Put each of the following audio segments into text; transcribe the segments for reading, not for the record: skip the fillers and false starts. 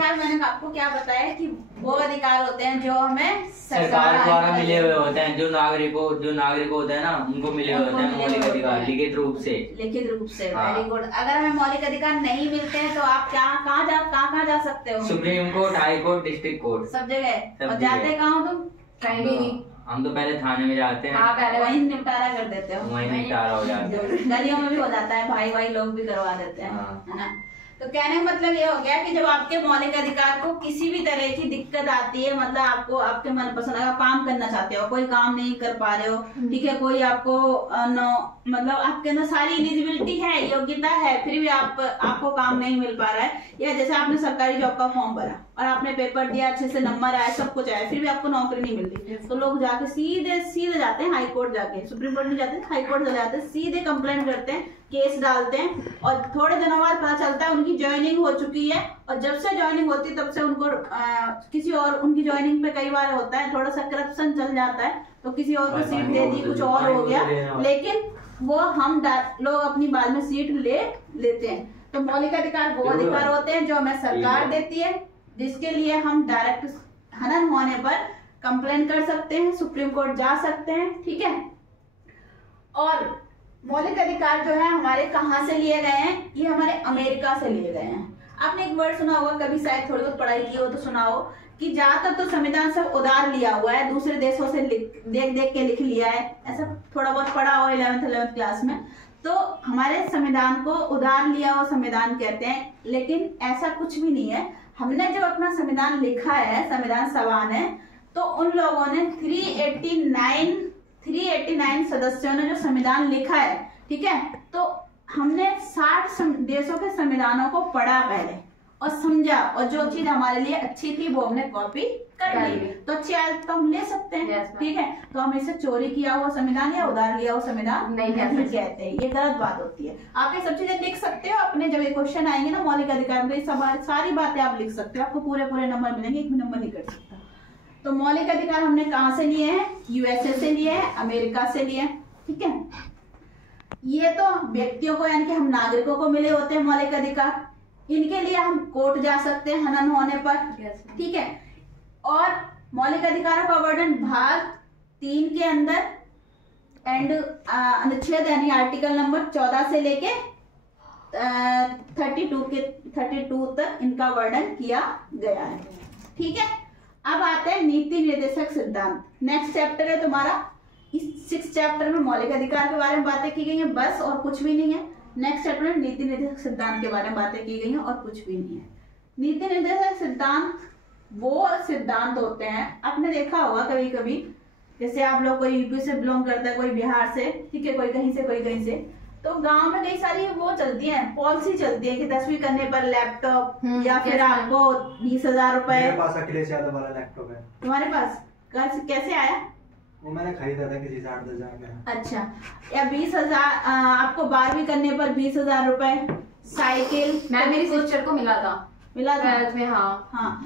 अधिकार मैंने आपको क्या बताया कि वो अधिकार होते हैं जो हमें सरकार द्वारा मिले हुए होते हैं, जो नागरिक होते हैं ना उनको मिले हुए होते हैं मौलिक अधिकार लिखित रूप से। Very good. अगर हमें मौलिक अधिकार नहीं मिलते हैं तो आप कहाँ जा सकते हो? Supreme court, high court, district court, सब जगह। और जाते कहाँ हो तुम? कहीं भी नहीं। हम तो पहले थाने में जाते हैं। हाँ, पहले वहीं निपटारा कर देते हो। वहीं निपटारा हो जाता है। गलियों में भी हो जाता है, भाई लोग भी करवा देते हैं, है ना। तो कहने का मतलब ये हो गया कि जब आपके मौलिक अधिकार को किसी भी तरह की दिक्कत आती है, मतलब आपको आपके मनपसंद का काम करना चाहते हो, कोई काम नहीं कर पा रहे हो, ठीक है, कोई आपको मतलब आपके अंदर सारी एलिजिबिलिटी है, योग्यता है, फिर भी आपको काम नहीं मिल पा रहा है, या जैसे आपने सरकारी जॉब का फॉर्म भरा और आपने पेपर दिया, अच्छे से नंबर आया, सब कुछ आया, फिर भी आपको नौकरी नहीं मिलती, तो लोग जाके सीधे जाते हैं हाई कोर्ट, जाके सुप्रीम कोर्ट नहीं जाते, हाई कोर्ट चले जाते हैं, सीधे कंप्लेंट करते हैं, केस डालते हैं, और थोड़े दिनों बाद पता चलता है उनकी ज्वाइनिंग हो चुकी है, और जब से ज्वाइनिंग होती है तब से उनको किसी और, उनकी ज्वाइनिंग पे कई बार होता है थोड़ा सा करप्शन चल जाता है, तो किसी और को सीट दे दी, कुछ और हो गया, लेकिन वो हम लोग अपनी बाद में सीट ले लेते हैं। तो मौलिक अधिकार वो अधिकार होते हैं जो हमें सरकार देती है, जिसके लिए हम डायरेक्ट हनन होने पर कंप्लेन कर सकते हैं, सुप्रीम कोर्ट जा सकते हैं, ठीक है। और मौलिक अधिकार जो है हमारे कहाँ से लिए गए हैं? ये हमारे अमेरिका से लिए गए हैं। आपने एक वर्ड सुना होगा, कभी शायद थोड़ी बहुत पढ़ाई की हो तो सुना हो, कि ज्यादातर तो संविधान सब उधार लिया हुआ है, दूसरे देशों से देख के लिख लिया है, ऐसा थोड़ा बहुत पढ़ा हो 11th क्लास में। तो हमारे संविधान को उधार लिया हुआ संविधान कहते हैं, लेकिन ऐसा कुछ भी नहीं है। हमने जब अपना संविधान लिखा है, संविधान सभा ने, तो उन लोगों ने 389 सदस्यों ने जो संविधान लिखा है, ठीक है, तो हमने 60 देशों के संविधानों को पढ़ा पहले और समझा, और जो चीज हमारे लिए अच्छी थी वो हमने कॉपी कर ली, तो अच्छी आदत तो हम ले सकते हैं, ठीक है। तो हम इसे चोरी किया हुआ संविधान या उधार लिया हुआ संविधान नहीं कहते हैं, ये गलत बात होती है। आप ये सब चीजें लिख सकते हो अपने, जब ये क्वेश्चन आएंगे ना मौलिक अधिकार में, सारी बातें आप लिख सकते हो, आपको पूरे नंबर मिलेंगे, एक भी नंबर नहीं कट सकता। तो मौलिक अधिकार हमने कहाँ से लिए हैं? यूएसए से लिए हैं, अमेरिका से लिए हैं, ठीक है। ये तो व्यक्तियों को, यानी कि हम नागरिकों को मिले होते हैं मौलिक अधिकार, इनके लिए हम कोर्ट जा सकते हैं हनन होने पर, ठीक है। और मौलिक अधिकारों का वर्णन भाग 3 के अंदर अनुच्छेद यानी आर्टिकल नंबर 14 से लेके 32 तक इनका वर्णन किया गया है, ठीक है। अब आते हैं नीति निर्देशक सिद्धांत। नेक्स्ट चैप्टर है तुम्हारा, इस 6 चैप्टर में मौलिक अधिकार के बारे में बातें की गई हैं बस, और कुछ भी नहीं है। नेक्स्ट चैप्टर में नीति निर्देशक सिद्धांत के बारे में बातें की गई हैं और कुछ भी नहीं है। नीति निर्देशक सिद्धांत वो सिद्धांत होते हैं, आपने देखा होगा कभी कभी, जैसे आप लोग कोई यूपी से बिलोंग करता है, कोई बिहार से, ठीक है, कोई कहीं से कोई कहीं से, तो गांव में कई सारी वो चलती है, पॉलिसी चलती है कि 10वीं करने पर लैपटॉप, या फिर आपको 20,000 रुपए। मेरे पास अखिलेश यादव वाला लैपटॉप है। तुम्हारे पास कैसे आया? वो मैंने खरीदा था किसी से 8-10 हजार में। अच्छा, या 20,000 आपको 12वीं करने पर 20,000 रुपए, साइकिल। मैं मेरी सिस्टर को मिला था में। हाँ,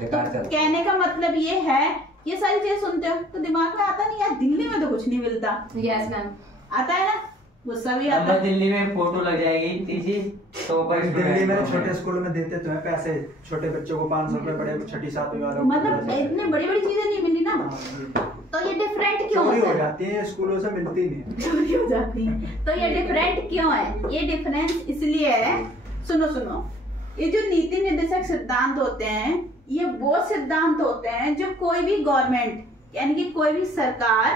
तो कहने का मतलब ये है, ये सारी चीजें सुनते हो तो दिमाग में आता नहीं यार, दिल्ली में तो कुछ नहीं मिलता। यस मैम, आता है ना, गुस्सा भी आता है। दिल्ली में फोटो लग जाएगी तीसरी, तो दिल्ली में छोटे स्कूल में देते तो है पैसे, छोटे बच्चों को 500 रुपए पड़े, 6ठी-7वीं वालों को, मतलब इतनी बड़ी बड़ी चीजें नहीं मिली ना। तो ये डिफरेंट क्यों हो जाती है, स्कूलों से मिलती नहीं, चोरी हो जाती है। तो ये डिफरेंट क्यों है? ये डिफरेंस इसलिए है, सुनो, ये जो नीति निर्देशक सिद्धांत होते हैं, ये वो सिद्धांत होते हैं जो कोई भी गवर्नमेंट, यानी कि कोई भी सरकार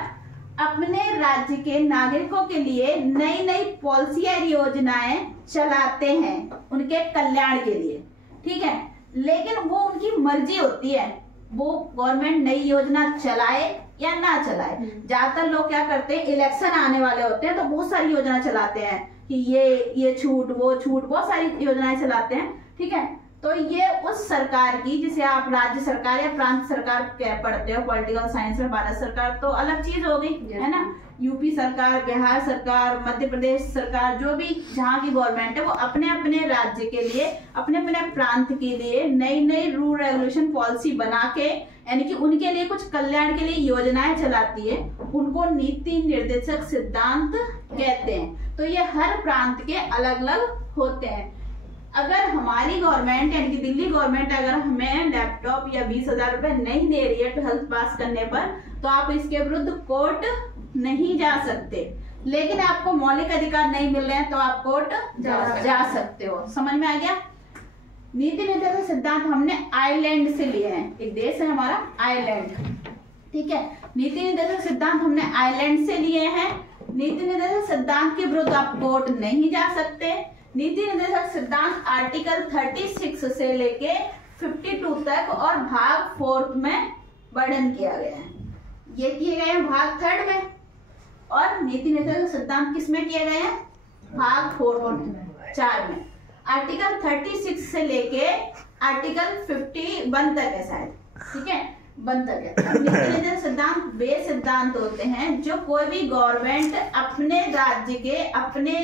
अपने राज्य के नागरिकों के लिए नई पॉलिसियां, योजनाएं चलाते हैं उनके कल्याण के लिए, ठीक है। लेकिन वो उनकी मर्जी होती है, वो गवर्नमेंट नई योजना चलाए या ना चलाए। ज्यादातर लोग क्या करते हैं, इलेक्शन आने वाले होते हैं तो बहुत सारी योजना चलाते हैं कि ये छूट, वो छूट, बहुत सारी योजनाएं चलाते हैं, ठीक है। तो ये उस सरकार की, जिसे आप राज्य सरकार या प्रांत सरकार कह पढ़ते हो पॉलिटिकल साइंस में, भारत सरकार तो अलग चीज हो गई, है ना। यूपी सरकार, बिहार सरकार, मध्य प्रदेश सरकार, जो भी जहाँ की गवर्नमेंट है, वो अपने अपने राज्य के लिए, अपने अपने प्रांत के लिए नई रूल रेगुलेशन पॉलिसी बना के, यानी कि उनके लिए कुछ कल्याण के लिए योजनाएं चलाती है, उनको नीति निर्देशक सिद्धांत कहते हैं। तो ये हर प्रांत के अलग अलग होते हैं। अगर हमारी गवर्नमेंट यानी कि दिल्ली गवर्नमेंट अगर हमें लैपटॉप या 20,000 रुपए नहीं दे रही है 12th पास करने पर, तो आप इसके विरुद्ध कोर्ट नहीं जा सकते। लेकिन आपको मौलिक अधिकार नहीं मिल रहे हैं तो आप कोर्ट जा सकते हो। समझ में आ गया? नीति निर्देशक सिद्धांत हमने आयरलैंड से लिए हैं, एक देश है हमारा आयरलैंड, ठीक है। नीति निर्देशक सिद्धांत हमने आयरलैंड से लिए हैं। नीति निर्देशक सिद्धांत के विरुद्ध आप कोर्ट नहीं जा सकते। नीति निर्देशक सिद्धांत आर्टिकल 36 से लेके 52 तक और भाग 4 में वर्णन किया गया है। ये किए गए हैं भाग 3 में, और नीति निर्देशक सिद्धांत किस में किए गए हैं? भाग 4 में। आर्टिकल 36 से लेके आर्टिकल 51 तक है शायद, ठीक है, 1 तक है। नीति निर्देशक सिद्धांत वे सिद्धांत होते हैं जो कोई भी गवर्नमेंट अपने राज्य के, अपने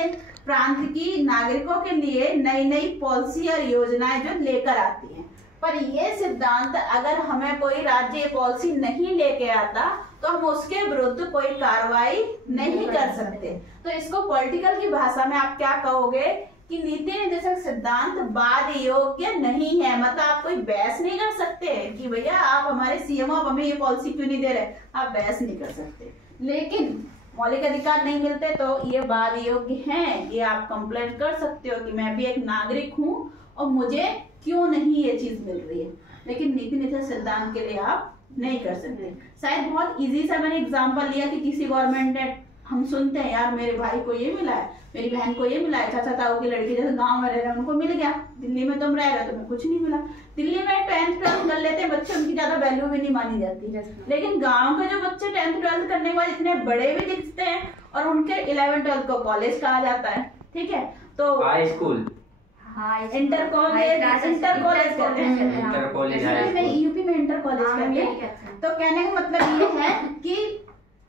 प्रांत की नागरिकों के लिए नई नई पॉलिसी और योजनाएं जो लेकर आती हैं। पर ये सिद्धांत अगर हमें कोई राज्य पॉलिसी नहीं लेके आता तो हम उसके विरुद्ध कोई कार्रवाई नहीं कर सकते। तो इसको पॉलिटिकल की भाषा में आप क्या कहोगे कि नीति निर्देशक सिद्धांत वाद योग्य नहीं है। मतलब आप कोई बहस नहीं कर सकते कि भैया आप हमारे सीएम आप हमें ये पॉलिसी क्यों नहीं दे रहे, आप बहस नहीं कर सकते। लेकिन मौलिक अधिकार नहीं मिलते तो ये वाद योग्य हैं, ये आप कंप्लेंट कर सकते हो कि मैं भी एक नागरिक हूँ और मुझे क्यों नहीं ये चीज मिल रही है। लेकिन नीति निर्देशक सिद्धांत के लिए आप नहीं कर सकते। शायद बहुत इजी सा मैंने एग्जांपल लिया कि किसी गवर्नमेंट ने, हम सुनते हैं यार मेरे भाई को ये मिला है, मेरी बहन को ये मिला है, चाचा ताऊ की लड़की जैसे गांव में रह रहे हैं उनको मिल गया, दिल्ली में तुम रह रहे हो तुम्हें कुछ नहीं मिला। दिल्ली में 10th 12th कर लेते हैं बच्चे, उनकी ज्यादा वैल्यू भी नहीं मानी जाती। लेकिन गांव के जो बच्चे 10th 12th करने के बाद इतने बड़े भी दिखते हैं और उनके 11th 12th को कॉलेज कहा जाता है, ठीक है। तो हाई स्कूल, इंटर कॉलेज कहते हैं, यूपी में इंटर कॉलेज कहते हैं। तो कहने का मतलब ये है कि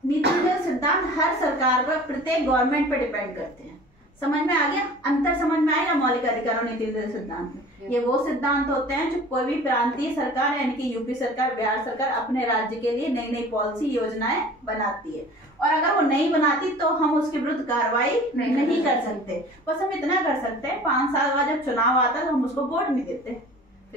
नीति निर्देशक सिद्धांत हर सरकार पर, प्रत्येक गवर्नमेंट पर डिपेंड करते हैं। समझ में आ गया? अंतर समझ में आएगा मौलिक अधिकारों नीति निर्देशक सिद्धांत में। ये वो सिद्धांत होते हैं जो कोई भी प्रांतीय सरकार यानी कि यूपी सरकार, बिहार सरकार अपने राज्य के लिए नई नई पॉलिसी योजनाएं बनाती है, और अगर वो नहीं बनाती तो हम उसके विरुद्ध कार्रवाई नहीं कर सकते। बस हम इतना कर सकते हैं 5 साल बाद जब चुनाव आता है तो हम उसको वोट नहीं देते,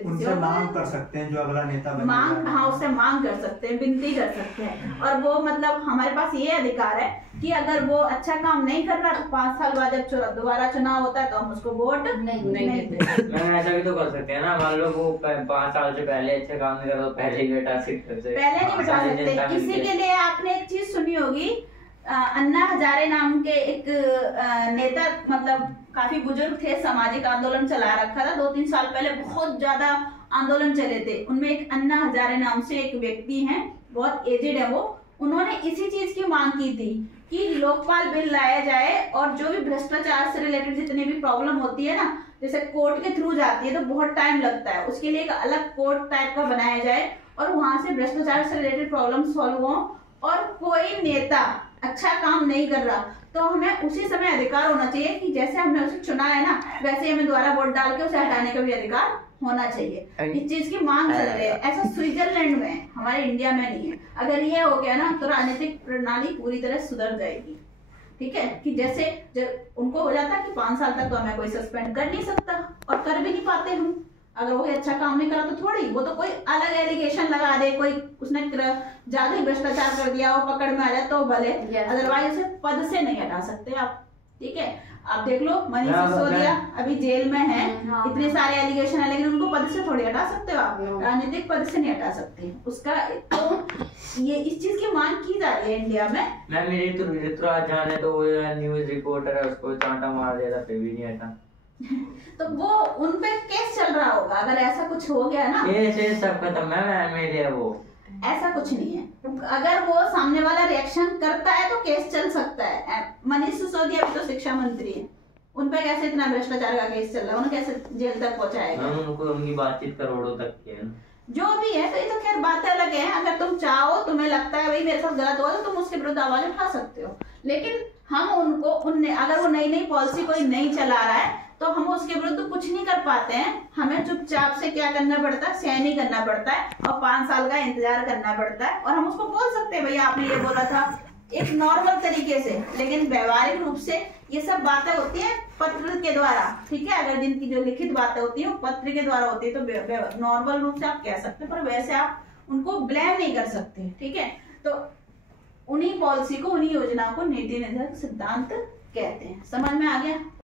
उनसे मांग कर सकते हैं जो अगला नेता बनेगा। मांग, हाँ, उससे मांग कर सकते हैं, विनती कर सकते हैं। और वो मतलब हमारे पास ये अधिकार है कि अगर वो अच्छा काम नहीं कर रहा तो 5 साल बाद जब दोबारा चुनाव होता है तो हम उसको वोट नहीं देते। मैम ऐसा भी तो कर सकते हैं ना, मान लो वो 5 साल से पहले अच्छा काम नहीं कर, पहले ही हटा सकते, पहले नहीं हटा सकते। इसी के लिए आपने एक चीज सुनी होगी, अन्ना हजारे नाम के एक नेता, मतलब काफी बुजुर्ग थे, सामाजिक आंदोलन चला रखा था 2-3 साल पहले, बहुत ज्यादा आंदोलन चले थे। उनमें एक अन्ना हजारे नाम से एक व्यक्ति हैं, बहुत एजेड है वो, उन्होंने इसी चीज की मांग की थी कि लोकपाल बिल लाया जाए और जो भी भ्रष्टाचार से रिलेटेड जितनी भी प्रॉब्लम होती है ना, जैसे कोर्ट के थ्रू जाती है तो बहुत टाइम लगता है, उसके लिए एक अलग कोर्ट टाइप का बनाया जाए और वहां से भ्रष्टाचार से रिलेटेड प्रॉब्लम सॉल्व हो। और कोई नेता अच्छा काम नहीं कर रहा तो हमें उसी समय अधिकार होना चाहिए कि जैसे हमने उसे चुना है ना, वैसे हमें दोबारा वोट डाल के उसे हटाने का भी अधिकार होना चाहिए। इस चीज की मांग चल रही है। ऐसा स्विट्जरलैंड में, हमारे इंडिया में नहीं है। अगर ये हो गया ना तो राजनीतिक प्रणाली पूरी तरह सुधर जाएगी, ठीक है। कि जैसे जब उनको हो जाता है कि 5 साल तक तो हमें कोई सस्पेंड कर नहीं सकता, और कर भी नहीं पाते हम। अगर वो अच्छा काम नहीं करा तो थोड़ी, वो तो कोई अलग एलिगेशन लगा दे, कोई उसने ज्यादा ही भ्रष्टाचार कर दिया वो पकड़ में आ जाए तो भले, अदरवाइज उसे पद से नहीं हटा सकते आप, ठीक है। आप देख लो मनीष सिसोदिया अभी जेल में है, इतने सारे एलिगेशन है, लेकिन उनको पद से थोड़ी हटा सकते हो आप, राजनीतिक पद से नहीं हटा सकते उसका। तो ये इस चीज की मांग की जा रही है इंडिया में। मैम ऋतुराज जाने तो वो न्यूज रिपोर्टर है, उसको चांटा मार दिया था, फिर भी नहीं हटा। तो वो उन पे केस चल रहा होगा अगर ऐसा कुछ हो गया ना। केस सब खत्म है मीडिया, वो ऐसा कुछ नहीं है। अगर वो सामने वाला रिएक्शन करता है तो केस चल सकता है। मनीष सिसोदिया भी तो शिक्षा मंत्री है, उन पे कैसे इतना भ्रष्टाचार का केस चल रहा है, उन्हें कैसे जेल तक पहुंचाएगा? उनको उनकी बातचीत करोड़ों तक की है, जो भी है। तो ये तो खैर बातें अलग है। अगर तुम चाहो, तुम्हें लगता है भाई मेरे साथ गलत हुआ तो तुम उसके विरुद्ध आवाज उठा सकते हो। लेकिन हम उनको अगर वो नई नई पॉलिसी कोई नहीं चला रहा है तो हम उसके विरुद्ध कुछ नहीं कर पाते हैं। हमें चुपचाप से क्या करना पड़ता है, सहनी करना पड़ता है और 5 साल का इंतजार करना पड़ता है। और हम उसको बोल सकते हैं भैया आपने ये बोला था, एक नॉर्मल तरीके से, लेकिन व्यवहारिक रूप से ये सब बातें होती है पत्र के द्वारा, ठीक है। अगर जिनकी जो लिखित बातें होती है वो पत्र के द्वारा होती है तो नॉर्मल रूप से आप कह सकते हैं, पर वैसे आप उनको ब्लेम नहीं कर सकते, ठीक है। तो उन्हीं पॉलिसी को, उन्हीं योजना को नीति निर्धारक सिद्धांत कहते हैं। समझ में आ गया?